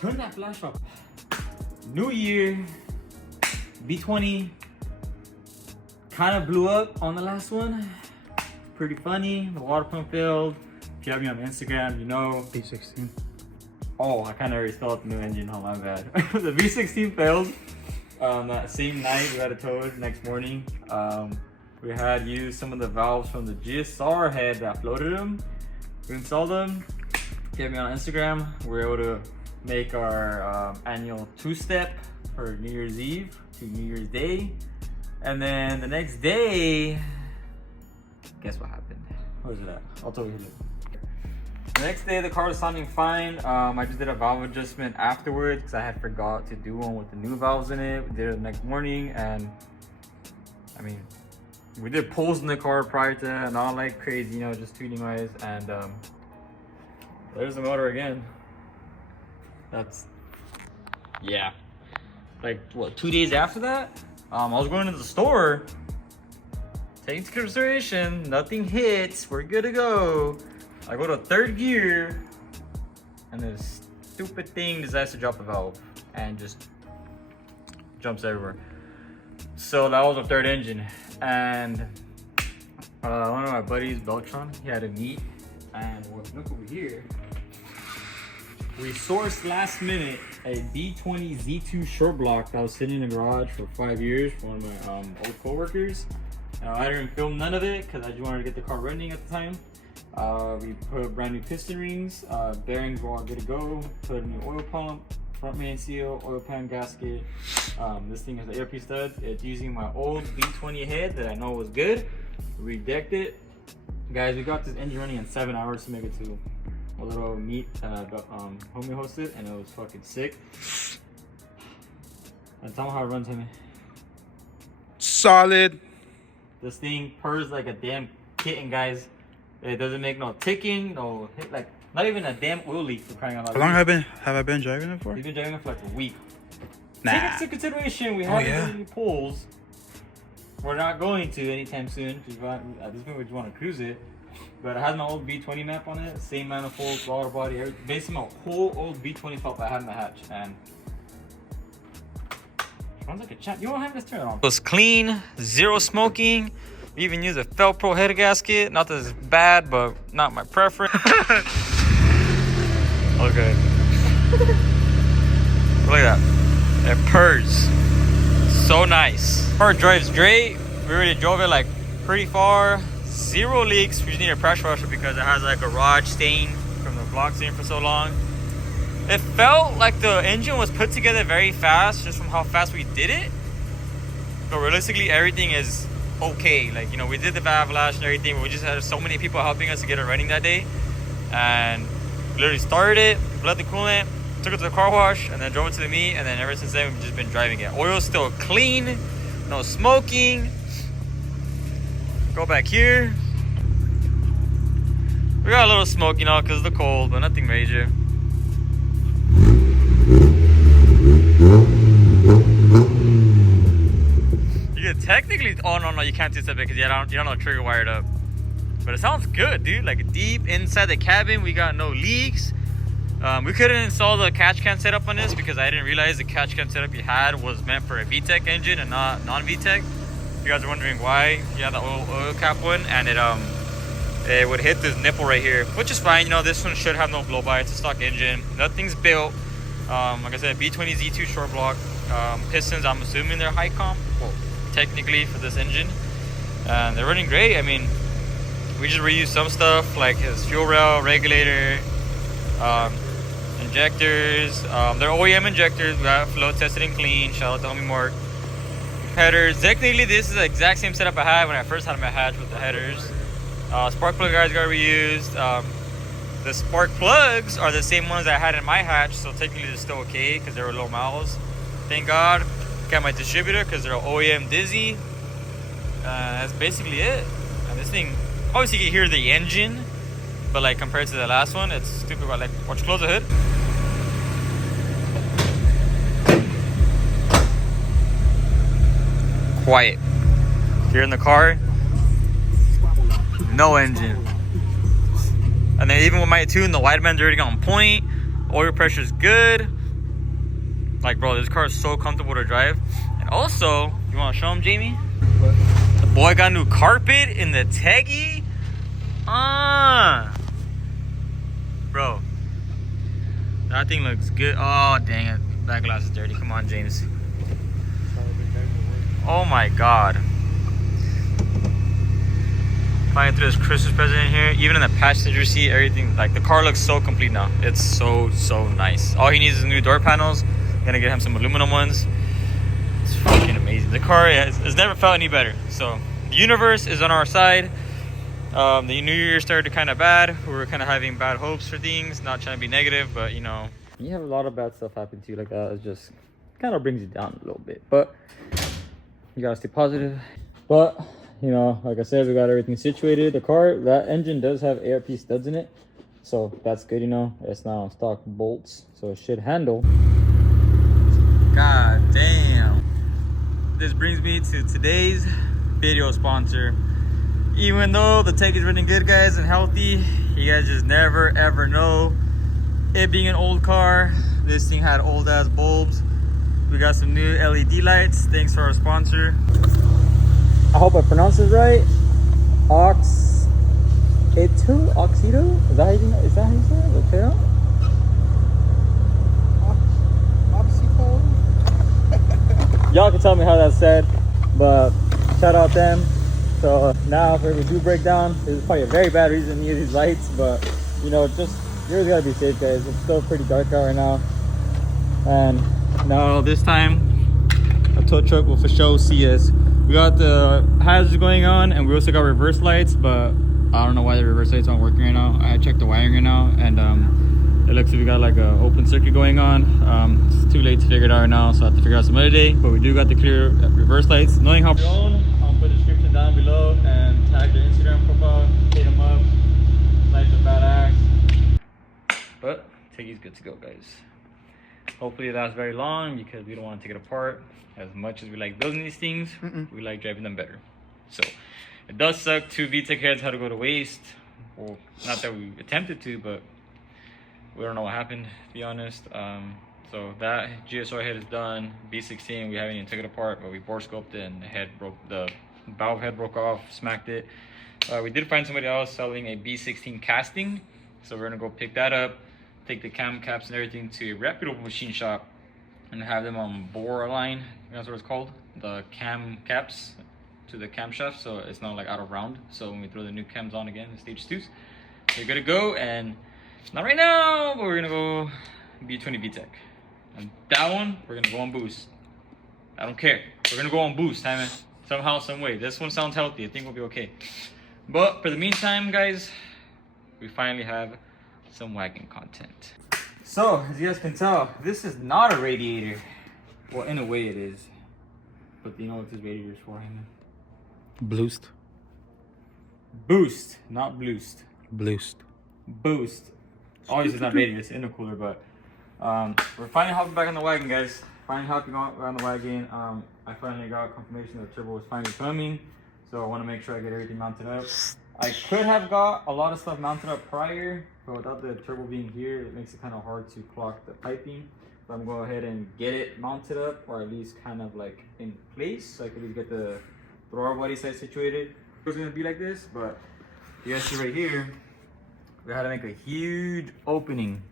Turn that flash off. New year, B20 kind of blew up on the last one. Pretty funny. The water pump failed. If you have me on Instagram, you know. V16. Oh, I kind of already spelled the new engine. Oh, my bad. The V16 failed. That same night, we had it towed. Next morning, we had used some of the valves from the GSR head that floated them. We installed them. Get me on Instagram. We were able to make our annual two-step for New Year's Eve to New Year's Day. And then the next day, guess what happened? Where's it at? I'll tell you. The next day, the car was sounding fine. I just did a valve adjustment afterwards because I had forgot to do one with the new valves in it. We did it the next morning, and I mean, we did pulls in the car prior to that, not like crazy, you know, just tuning wise. And there's the motor again. That's, yeah. Like, what, 2 days after that? I was going to the store. Take into consideration, nothing hits, we're good to go. I go to third gear, and this stupid thing decides to drop the valve and just jumps everywhere. So that was a third engine, and one of my buddies, Beltron, he had a meet, and look over here. We sourced last minute a B20 Z2 short block that was sitting in the garage for 5 years for one of my old coworkers. I didn't film none of it because I just wanted to get the car running at the time. We put brand new piston rings, bearings were all good to go, put a new oil pump, front main seal, oil pan gasket. This thing has an ARP stud. It's using my old B20 head that I know was good. We decked it. Guys, we got this engine running in 7 hours to make it to a little meet homie hosted, and it was fucking sick. And tell me how it runs, homie. Solid. This thing purrs like a damn kitten, guys. It doesn't make no ticking, no hit, like not even a damn oil leak for crying out loud. How long have I been driving it for? You've been driving it for like a week. Nah. Take into consideration we haven't any pulls. We're not going to anytime soon. At this point, we just want to cruise it. But it has my old B20 map on it, same manifold, throttle body, everything. Basically my whole old B20 felt I had in the hatch, and it runs like a champ. You don't have this turn on. It was clean, zero smoking. We even used a Felpro head gasket. Not that it's bad, but not my preference. Okay. Look at that. It purrs. So nice. Car drives great. We already drove it like pretty far. Zero leaks. We just need a pressure washer because it has like a garage stain from the block stain for so long. It felt like the engine was put together very fast just from how fast we did it. But realistically, everything is okay. Like, you know, we did the valve lash and everything, but we just had so many people helping us to get it running that day. And we literally started it, bled the coolant, took it to the car wash, and then drove it to the meet. And then ever since then, we've just been driving it. Oil's still clean, no smoking. Go back here. We got a little smoke, you know, because of the cold, but nothing major. You could technically, oh no, you can't do that because you don't know trigger wired up. But it sounds good, dude. Like deep inside the cabin, we got no leaks. We couldn't install the catch can setup on this because I didn't realize the catch can setup you had was meant for a VTEC engine and not non-VTEC. You guys are wondering why you have the oil cap one, and it would hit this nipple right here, which is fine. You know, this one should have no blow by. It's a stock engine. Nothing's built. Like I said, B20 Z2 short block. Pistons, I'm assuming they're high comp. Well, technically for this engine, and they're running great. I mean, we just reused some stuff like his fuel rail, regulator, injectors. They're OEM injectors. We got flow tested and clean. Shout out to homie Mark. Headers. Technically, this is the exact same setup I had when I first had my hatch with the headers. Spark plug guards got reused. The spark plugs are the same ones I had in my hatch, so technically they're still okay because they were low miles. Thank God. Got my distributor because they're OEM Dizzy. That's basically it. And this thing, obviously you can hear the engine, but like compared to the last one, it's stupid. Like, watch, close the hood. Quiet. Here in the car, no engine. And then even with my tune, the wide band's already on point. Oil pressure's good. Like, bro, this car is so comfortable to drive. And also, you want to show him, Jamie? What? The boy got new carpet in the Teggy. Bro, that thing looks good. Oh, dang it. That glass is dirty. Come on, James. Oh my God. Flying through this Christmas present in here. Even in the passenger seat, everything. Like, the car looks so complete now. It's so nice. All he needs is new door panels. Gonna get him some aluminum ones. It's fucking amazing. The car has never felt any better. So, the universe is on our side. The new year started kind of bad. We were kind of having bad hopes for things. Not trying to be negative, but you know. You have a lot of bad stuff happen to you like that. It just kind of brings you down a little bit. But you gotta stay positive. But, you know, like I said, we got everything situated. The car, that engine does have ARP studs in it. So that's good, you know. It's not on stock bolts. So it should handle. God damn. This brings me to today's video sponsor. Even though the Teggy is running good, guys, and healthy, you guys just never ever know. It being an old car, this thing had old ass bulbs. We got some new LED lights thanks to our sponsor. I hope I pronounced it right. Oxido? Is that how you say it? Okay. Y'all can tell me how that's said, but shout out them. So now if we do break down, this is probably a very bad reason to use these lights, but you know, just you always gotta be safe, guys. It's still pretty dark out right now. And now this time a tow truck will for sure see us. We got the hazards going on and we also got reverse lights, but I don't know why the reverse lights aren't working right now. I checked the wiring right now and it looks like we got like an open circuit going on. It's too late to figure it out right now, so I have to figure out some other day, but we do got the clear reverse lights. Knowing how I'll put a description down below and tag their Instagram profile, hit them up. Lights are badass. But Teggy's good to go, guys. Hopefully it lasts very long because we don't want to take it apart. As much as we like building these things, we like driving them better. So it does suck. 2 VTEC heads had to go to waste. Well, not that we attempted to, but we don't know what happened, to be honest. So that GSR head is done. B16, we haven't even taken it apart, but we bore scoped it and the valve head broke off, smacked it. We did find somebody else selling a B16 casting, so we're gonna go pick that up, take the cam caps and everything to a reputable machine shop and have them on bore line. That's what it's called, the cam caps to the camshaft, so it's not like out of round. So when we throw the new cams on again, the stage 2s, they're good to go. And not right now, but we're gonna go B20 VTEC. And that one, we're gonna go on boost. I don't care. We're gonna go on boost, man. Somehow, some way. This one sounds healthy. I think we'll be okay. But for the meantime, guys, we finally have some wagon content. So, as you guys can tell, this is not a radiator. Well, in a way it is. But you know what this radiator is for, Heyman? Boost. Boost, not boost. Boost. Boost. Obviously it's not radiator, it's intercooler, but we're finally hopping back on the wagon, guys. Finally hopping on the wagon. I finally got confirmation that the turbo was finally coming. So I want to make sure I get everything mounted up. I could have got a lot of stuff mounted up prior, but without the turbo being here, it makes it kind of hard to clock the piping. So I'm going to go ahead and get it mounted up, or at least kind of like in place, so I can at least get the throttle body side situated. It was going to be like this, but you guys see right here, we had to make a huge opening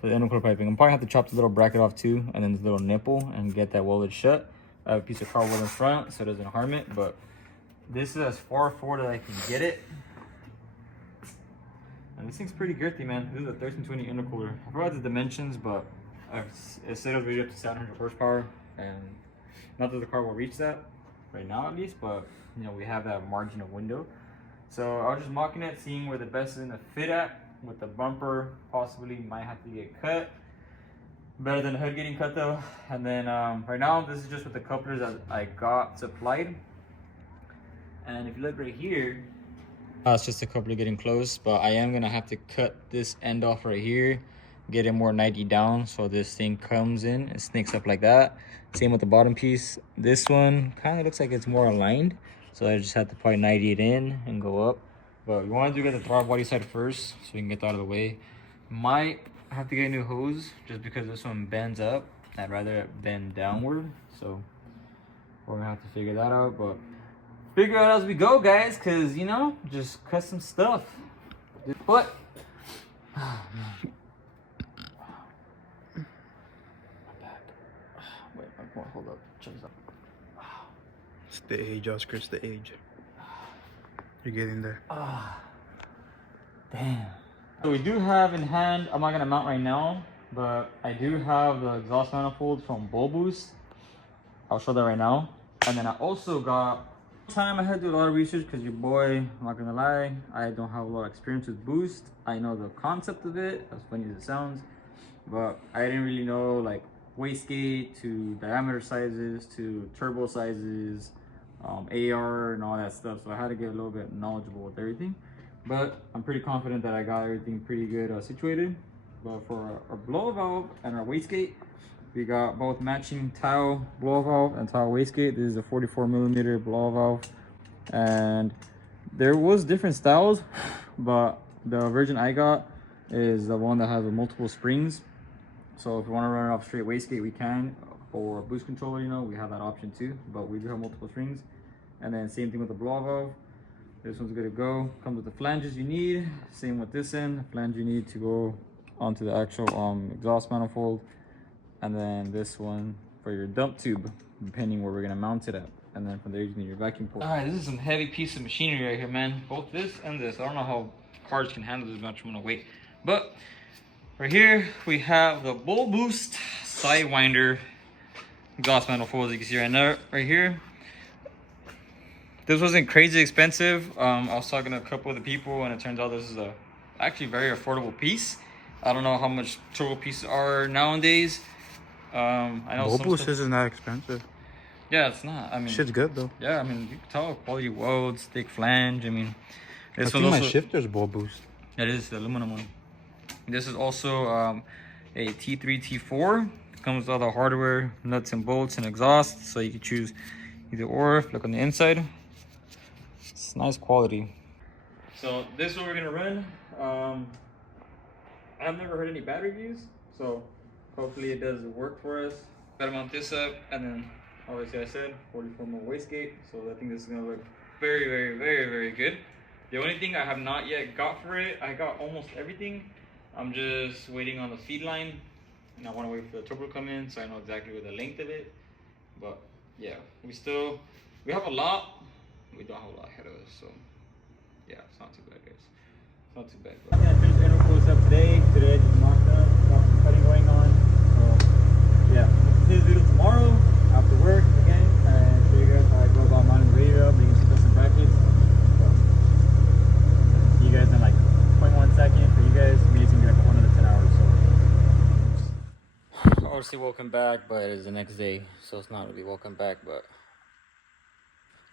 for the intercooler piping. I'm probably have to chop the little bracket off too, and then this little nipple, and get that welded shut. I have a piece of cardboard in front so it doesn't harm it, but this is as far forward as I can get it. And this thing's pretty girthy, man. This is a 1320 intercooler. I forgot the dimensions, but it said it was rated up to 700 horsepower, and not that the car will reach that right now at least, but you know, we have that margin of window. So I was just mocking it, seeing where the best is gonna fit at. With the bumper, possibly might have to get cut. Better than the hood getting cut though. And then right now, this is just with the couplers that I got supplied. And if you look right here, it's just a coupler getting close, but I am gonna have to cut this end off right here, get it more 90 down, so this thing comes in and snakes up like that. Same with the bottom piece. This one kind of looks like it's more aligned, so I just have to probably 90 it in and go up. But we want to get the throttle body side first, so we can get that out of the way. Might have to get a new hose just because this one bends up, I'd rather it bend downward, so we're gonna have to figure that out, but figure out as we go, guys, because, you know, just custom stuff. But oh, man. My back. Wait, hold up. Check this out. It's the age, Oscar. It's the age. You're getting there. Damn. So we do have in hand, I'm not gonna mount right now, but I do have the exhaust manifold from Bull Boost. I'll show that right now. And then I also got time. I had to do a lot of research because your boy, I'm not gonna lie, I don't have a lot of experience with Boost. I know the concept of it, as funny as it sounds, but I didn't really know like wastegate to diameter sizes to turbo sizes, AR and all that stuff. So I had to get a little bit knowledgeable with everything, but I'm pretty confident that I got everything pretty good situated. But for our blow valve and our wastegate, we got both matching tile blow valve and tile wastegate. This is a 44mm blow valve, and there was different styles, but the version I got is the one that has multiple springs. So if you want to run it off straight wastegate, we can, or boost controller, you know, we have that option too, but we do have multiple springs. And then same thing with the blow valve. This one's good to go. Comes with the flanges you need. Same with this end, flange you need to go onto the actual exhaust manifold. And then this one for your dump tube, depending where we're gonna mount it at. And then from there you need your vacuum port. All right, this is some heavy piece of machinery right here, man. Both this and this. I don't know how cars can handle this much amount of weight. But right here we have the Bull Boost Sidewinder exhaust manifold, as you can see right now, right here. This wasn't crazy expensive. I was talking to a couple of the people, and it turns out this is a actually very affordable piece. I don't know how much turbo pieces are nowadays. I know Bull Boost isn't that expensive. Yeah, it's not. I mean, shit's good though. Yeah, I mean, you can tell quality welds, thick flange. I mean, this one's also, my shifter's Bull Boost. That is the aluminum one. This is also a T3 T4. It comes with all the hardware, nuts and bolts, and exhaust, so you can choose either or. Look on the inside. It's nice quality. So this is what we're gonna run. I've never heard any bad reviews, so hopefully it does work for us. Gotta mount this up, and then obviously I said 44mm wastegate, so I think this is gonna look very, very, very, very good. The only thing I have not yet got for it, I got almost everything. I'm just waiting on the feed line, and I want to wait for the turbo to come in so I know exactly what the length of it. But yeah, we have a lot. We don't have a lot ahead of us, so yeah, it's not too bad, guys. It's not too bad. I'm gonna finish the intercoolers up today. Today I just mocked up, got some cutting going on. So yeah, we'll see this video tomorrow after work again, and show you guys how I go about mounting the radio, making some custom brackets. So, see you guys in like 0.1 second. For you guys, me it's gonna be like 1 to 10 hours. So obviously welcome back, but it's the next day, so it's not really welcome back, but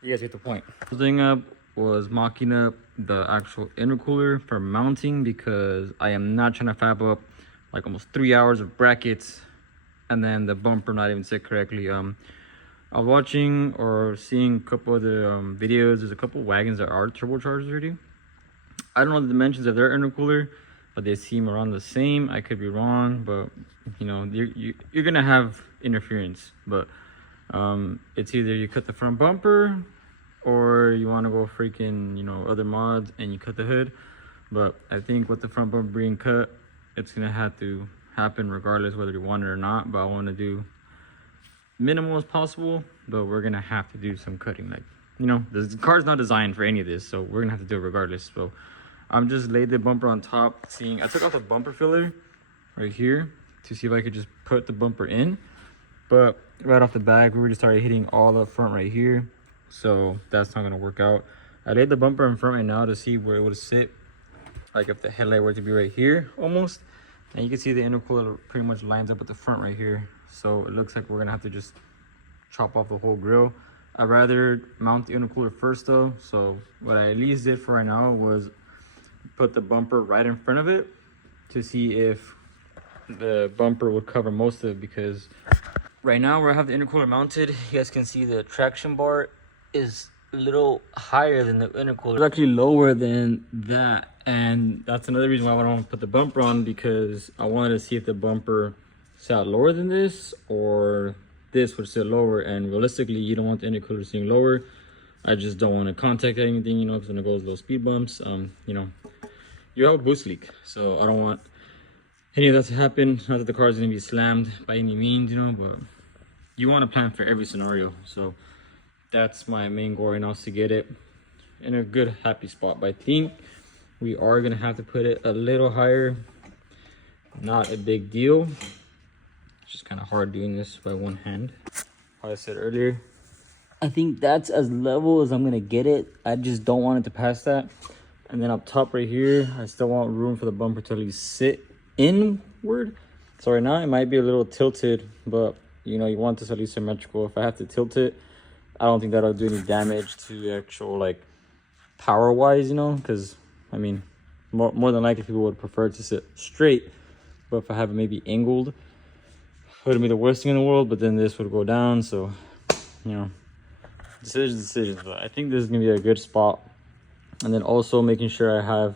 you guys get the point. The thing up was mocking up the actual intercooler for mounting, because I am not trying to fab up like almost 3 hours of brackets and then the bumper not even sit correctly. I was watching or seeing a couple of the videos. There's a couple of wagons that are turbocharged already. I don't know the dimensions of their intercooler, but they seem around the same. I could be wrong, but you know, you're gonna have interference. But it's either you cut the front bumper, or you want to go freaking, you know, other mods and you cut the hood. But I think with the front bumper being cut, it's gonna have to happen regardless whether you want it or not. But I want to do minimal as possible, but we're gonna have to do some cutting. Like, you know, the car's not designed for any of this, so we're gonna have to do it regardless. So I'm just laid the bumper on top. I took off the bumper filler right here to see if I could just put the bumper in, but right off the back we already started hitting all up front right here, so that's not gonna work out. I laid the bumper in front right now to see where it would sit, like if the headlight were to be right here almost, and you can see the intercooler pretty much lines up with the front right here. So it looks like we're gonna have to just chop off the whole grill. I'd rather mount the intercooler first though, so what I at least did for right now was put the bumper right in front of it to see if the bumper would cover most of it, because right now where I have the intercooler mounted, you guys can see the traction bar is a little higher than the intercooler. It's actually lower than that, and that's another reason why I don't want to put the bumper on, because I wanted to see if the bumper sit lower than this, or this would sit lower. And realistically, you don't want the intercooler sitting lower. I just don't want to contact anything, you know, because when it goes little speed bumps, you know, you have a boost leak. So I don't want any of that to happen. Not that the car is going to be slammed by any means, you know, but you want to plan for every scenario. So that's my main goal right now, is to get it in a good, happy spot. But I think we are going to have to put it a little higher. Not a big deal. It's just kind of hard doing this by one hand. How I said earlier, I think that's as level as I'm going to get it. I just don't want it to pass that. And then up top right here, I still want room for the bumper to at least sit inward. So right now it might be a little tilted, but you know, you want this at least symmetrical. If I have to tilt it, I don't think that'll do any damage to the actual, like, power wise, you know, because I mean, more than likely people would prefer to sit straight, but if I have it maybe angled, it wouldn't be the worst thing in the world. But then this would go down, so you know, decisions. But I think this is gonna be a good spot. And then also making sure I have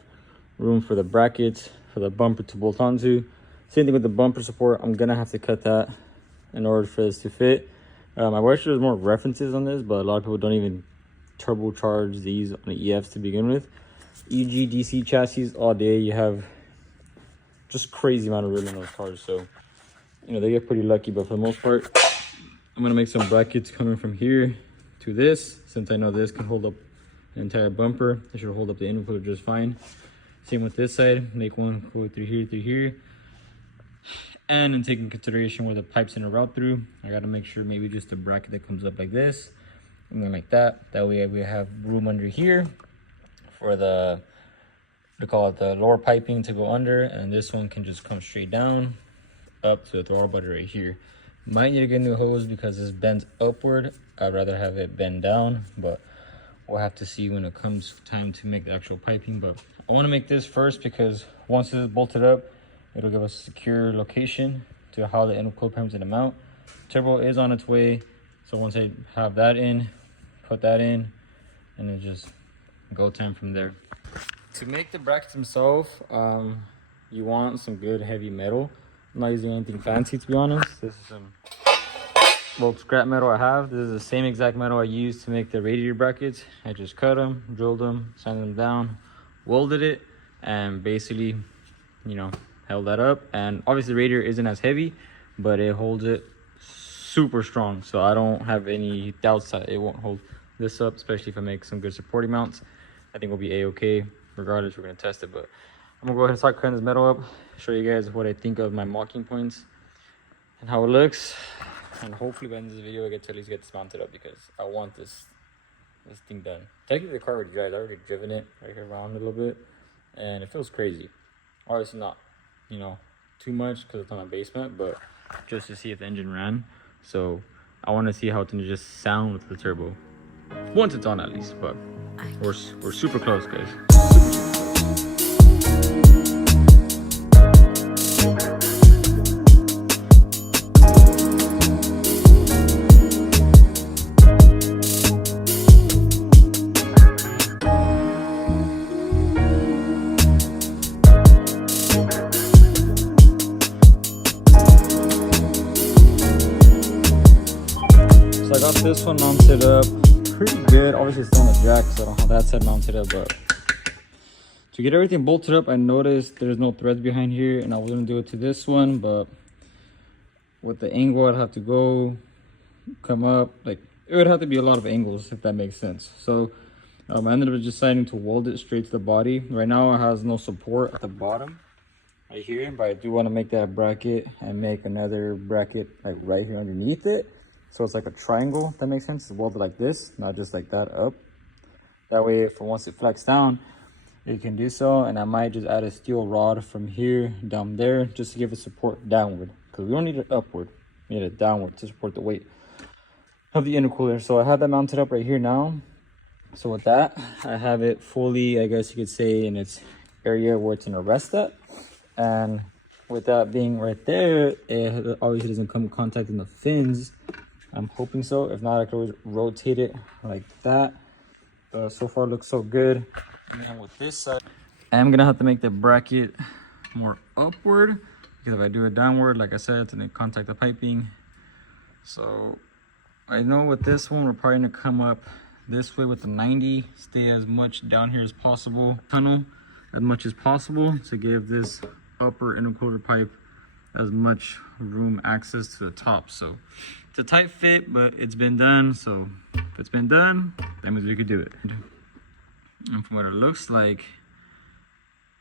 room for the brackets for the bumper to bolt onto. Same thing with the bumper support. I'm gonna have to cut that in order for this to fit. I wish there was more references on this, but a lot of people don't even turbocharge these on the EFs to begin with. EG DC chassis all day, you have just crazy amount of room in those cars, so you know, they get pretty lucky. But for the most part, I'm gonna make some brackets coming from here to this, since I know this can hold up the entire bumper. It should hold up the intercooler just fine. Same with this side, make one go through here. And in taking consideration where the pipe's gonna route through, I gotta make sure maybe just a bracket that comes up like this, and then like that. That way we have room under here for the, what do you call it, the lower piping to go under, and this one can just come straight down up to the throttle body right here. Might need to get a new hose because this bends upward. I'd rather have it bend down, but we'll have to see when it comes time to make the actual piping. But I want to make this first because once this is bolted up, it'll give us a secure location to how the intercooler panel's gonna mount. Turbo is on its way, so once I have that in, put that in, and then just go time from there. To make the brackets themselves, you want some good heavy metal. I'm not using anything fancy, to be honest. This is some old scrap metal I have. This is the same exact metal I used to make the radiator brackets. I just cut them, drilled them, sanded them down, welded it, and basically, you know, held that up. And obviously the radiator isn't as heavy, but it holds it super strong, so I don't have any doubts that it won't hold this up, especially if I make some good supporting mounts. I think we'll be a-okay. Regardless, we're gonna test it. But I'm gonna go ahead and start cutting this metal up, show you guys what I think of my mocking points and how it looks. And hopefully by the end of this video I get to at least get this mounted up, because I want this thing done. Technically the car already drives. I already driven it right here around a little bit, and it feels crazy. Obviously not, you know, too much because it's on my basement, but just to see if the engine ran. So I want to see how it's gonna just sound with the turbo once it's on, at least. But we're super close, guys. So I got this one mounted up pretty good. Obviously it's still on the jack, so I don't have that side mounted up. But to get everything bolted up, I noticed there's no threads behind here, and I was gonna do it to this one, but with the angle I'd have to come up, like it would have to be a lot of angles, if that makes sense. So I ended up deciding to weld it straight to the body. Right now it has no support at the bottom right here, but I do want to make that bracket and make another bracket like right here underneath it. So it's like a triangle, if that makes sense. It's welded like this, not just like that up. That way, for once it flexes down, it can do so. And I might just add a steel rod from here down there just to give it support downward, because we don't need it upward, we need it downward to support the weight of the intercooler. So I have that mounted up right here now. So with that, I have it fully, I guess you could say, in its area where it's gonna rest at. And with that being right there, it obviously doesn't come in contact in the fins. I'm hoping so. If not, I can always rotate it like that. But so far it looks so good. And then with this side, I'm gonna have to make the bracket more upward, because if I do it downward, like I said, it's gonna contact the piping. So I know with this one, we're probably gonna come up this way with the 90, stay as much down here as possible, tunnel as much as possible to give this upper intercooler pipe as much room access to the top. So it's a tight fit, but it's been done. So if it's been done, that means we could do it. And from what it looks like,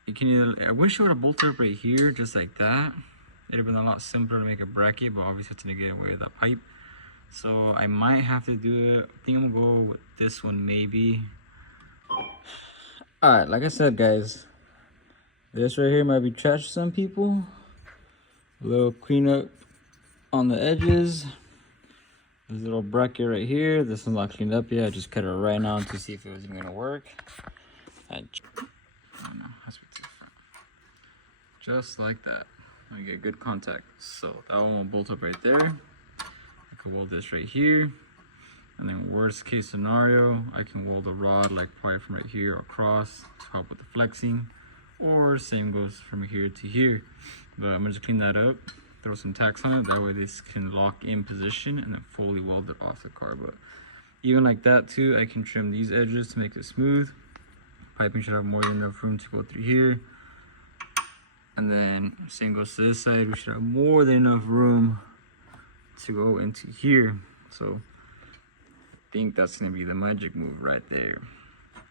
you can either, I wish I would have bolted up right here just like that. It'd have been a lot simpler to make a bracket, but obviously it's gonna get away with that pipe. So I might have to do it. I think I'm gonna go with this one maybe. All right, like I said, guys, this right here might be trash to some people. A little cleanup on the edges. This little bracket right here. This one's not cleaned up yet. I just cut it right now to see if it was even gonna work. Oh no, that's too front. Just like that. I get good contact. So that one will bolt up right there. I can weld this right here. And then worst case scenario, I can weld a rod like probably from right here across to help with the flexing. Or same goes from here to here. But I'm gonna just clean that up, throw some tacks on it, that way this can lock in position and then fully weld it off the car. But even like that too, I can trim these edges to make it smooth. Piping should have more than enough room to go through here. And then same goes to this side, we should have more than enough room to go into here. So I think that's gonna be the magic move right there.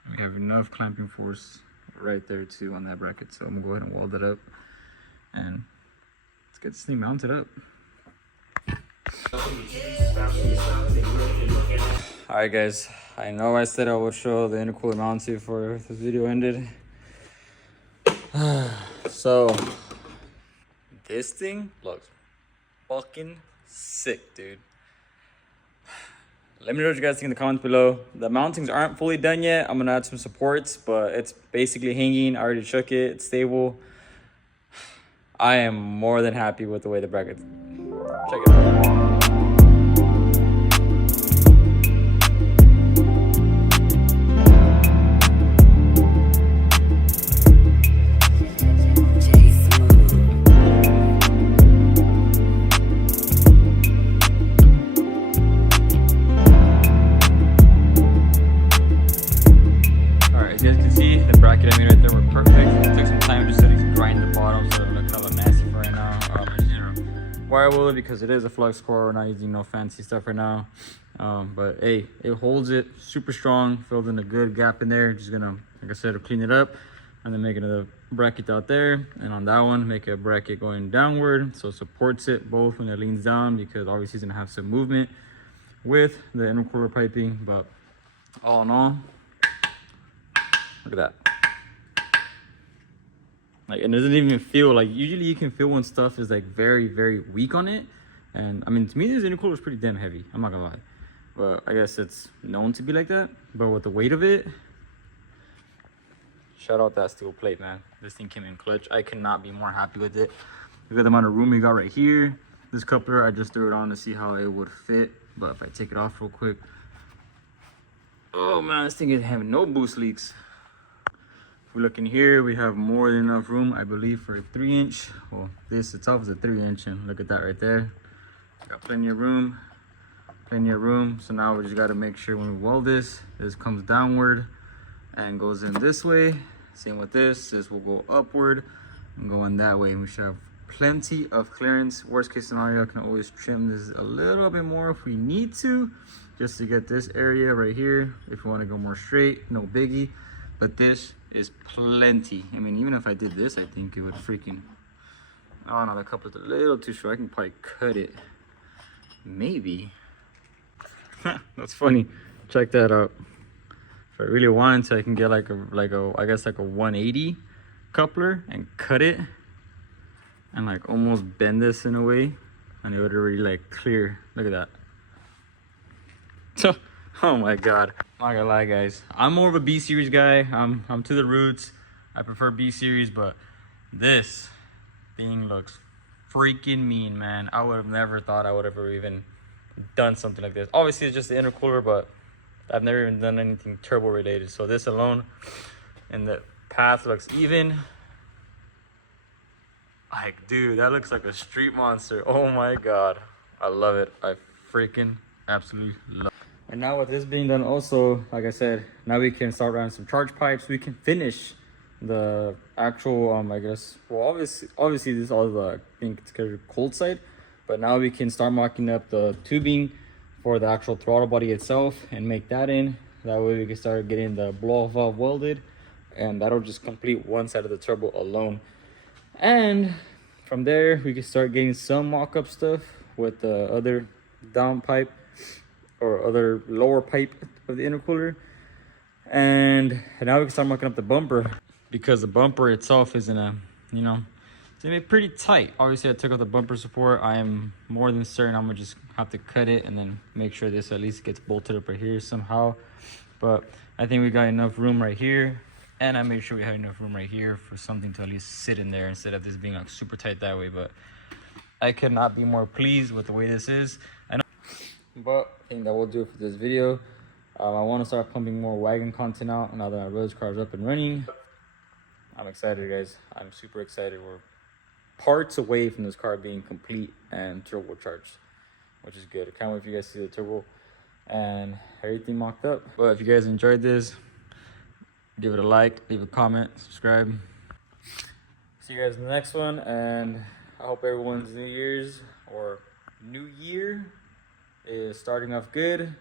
We have enough clamping force right there too on that bracket. So I'm gonna go ahead and weld it up and let's get this thing mounted up. Alright guys, I know I said I would show the intercooler mounted before this video ended. So this thing looks fucking sick, dude. Let me know what you guys think in the comments below. The mountings aren't fully done yet. I'm gonna add some supports, but it's basically hanging. I already shook it, it's stable. I am more than happy with the way the brackets. Check it out. Wire will because it is a flux core. We're not using no fancy stuff right now, but hey, it holds it super strong, filled in a good gap in there. Just gonna, like I said, clean it up and then make another bracket out there, and on that one make a bracket going downward so it supports it both when it leans down, because obviously it's gonna have some movement with the intercooler piping. But all in all, look at that. Like, it doesn't even feel like, usually you can feel when stuff is like very, very weak on it. And I mean, to me, this intercooler is pretty damn heavy. I'm not gonna lie. But I guess it's known to be like that. But with the weight of it, shout out that steel plate, man. This thing came in clutch. I could not be more happy with it. Look at the amount of room we got right here. This coupler, I just threw it on to see how it would fit. But if I take it off real quick, oh man, this thing is having no boost leaks. We look in here, we have more than enough room, I believe, for a 3-inch. Well, this itself is a 3-inch, and look at that right there. Got plenty of room, plenty of room. So now we just got to make sure when we weld this comes downward and goes in this way. Same with this will go upward and go in that way, and we should have plenty of clearance. Worst case scenario, I can always trim this a little bit more if we need to, just to get this area right here. If we want to go more straight, no biggie. But this is plenty. I mean, even if I did this, I think it would freaking, oh no, the coupler's a little too short. I can probably cut it, maybe. That's funny. Check that out. If I really wanted to, I can get like a I guess like a 180 coupler and cut it and like almost bend this in a way, and it would already like clear. Look at that. Oh my god. Not gonna lie, guys, I'm more of a B series guy. I'm to the roots. I prefer B series, but this thing looks freaking mean, man. I would have never thought I would have ever even done something like this. Obviously it's just the intercooler, but I've never even done anything turbo related. So this alone, and the path looks even. Like, dude, that looks like a street monster. Oh my god. I love it. I freaking absolutely love it. And now with this being done also, like I said, now we can start running some charge pipes. We can finish the actual, I guess, well, obviously this is all the, I think it's considered cold side. But now we can start mocking up the tubing for the actual throttle body itself and make that in. That way we can start getting the blow-off valve welded. And that'll just complete one side of the turbo alone. And from there, we can start getting some mock-up stuff with the other down pipe or other lower pipe of the intercooler. And now we can start mocking up the bumper, because the bumper itself is in a, you know, it's gonna be pretty tight. Obviously, I took out the bumper support. I am more than certain I'm gonna just have to cut it and then make sure this at least gets bolted up right here somehow. But I think we got enough room right here. And I made sure we had enough room right here for something to at least sit in there instead of this being like super tight that way. But I could not be more pleased with the way this is. But I think that will do it for this video. I want to start pumping more wagon content out now that my roads car is up and running. I'm excited, guys. I'm super excited. We're parts away from this car being complete and turbocharged, which is good. I can't wait for you guys to see the turbo and everything mocked up. But if you guys enjoyed this, give it a like, leave a comment, subscribe. See you guys in the next one, and I hope everyone's New Year's or New Year is starting off good.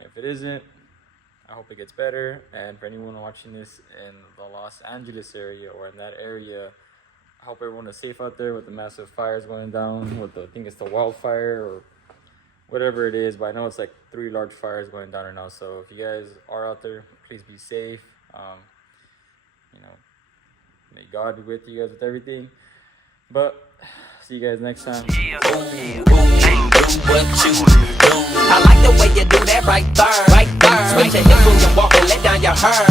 If it isn't, I hope it gets better. And for anyone watching this in the Los Angeles area or in that area, I hope everyone is safe out there with the massive fires going down, with the, I think it's the wildfire or whatever it is, but I know it's like 3 large fires going down right now. So if you guys are out there, please be safe. You know, may God be with you guys with everything. But see you guys next time. I like the way you do that right there. Switch your hips when you walk and let down your hair.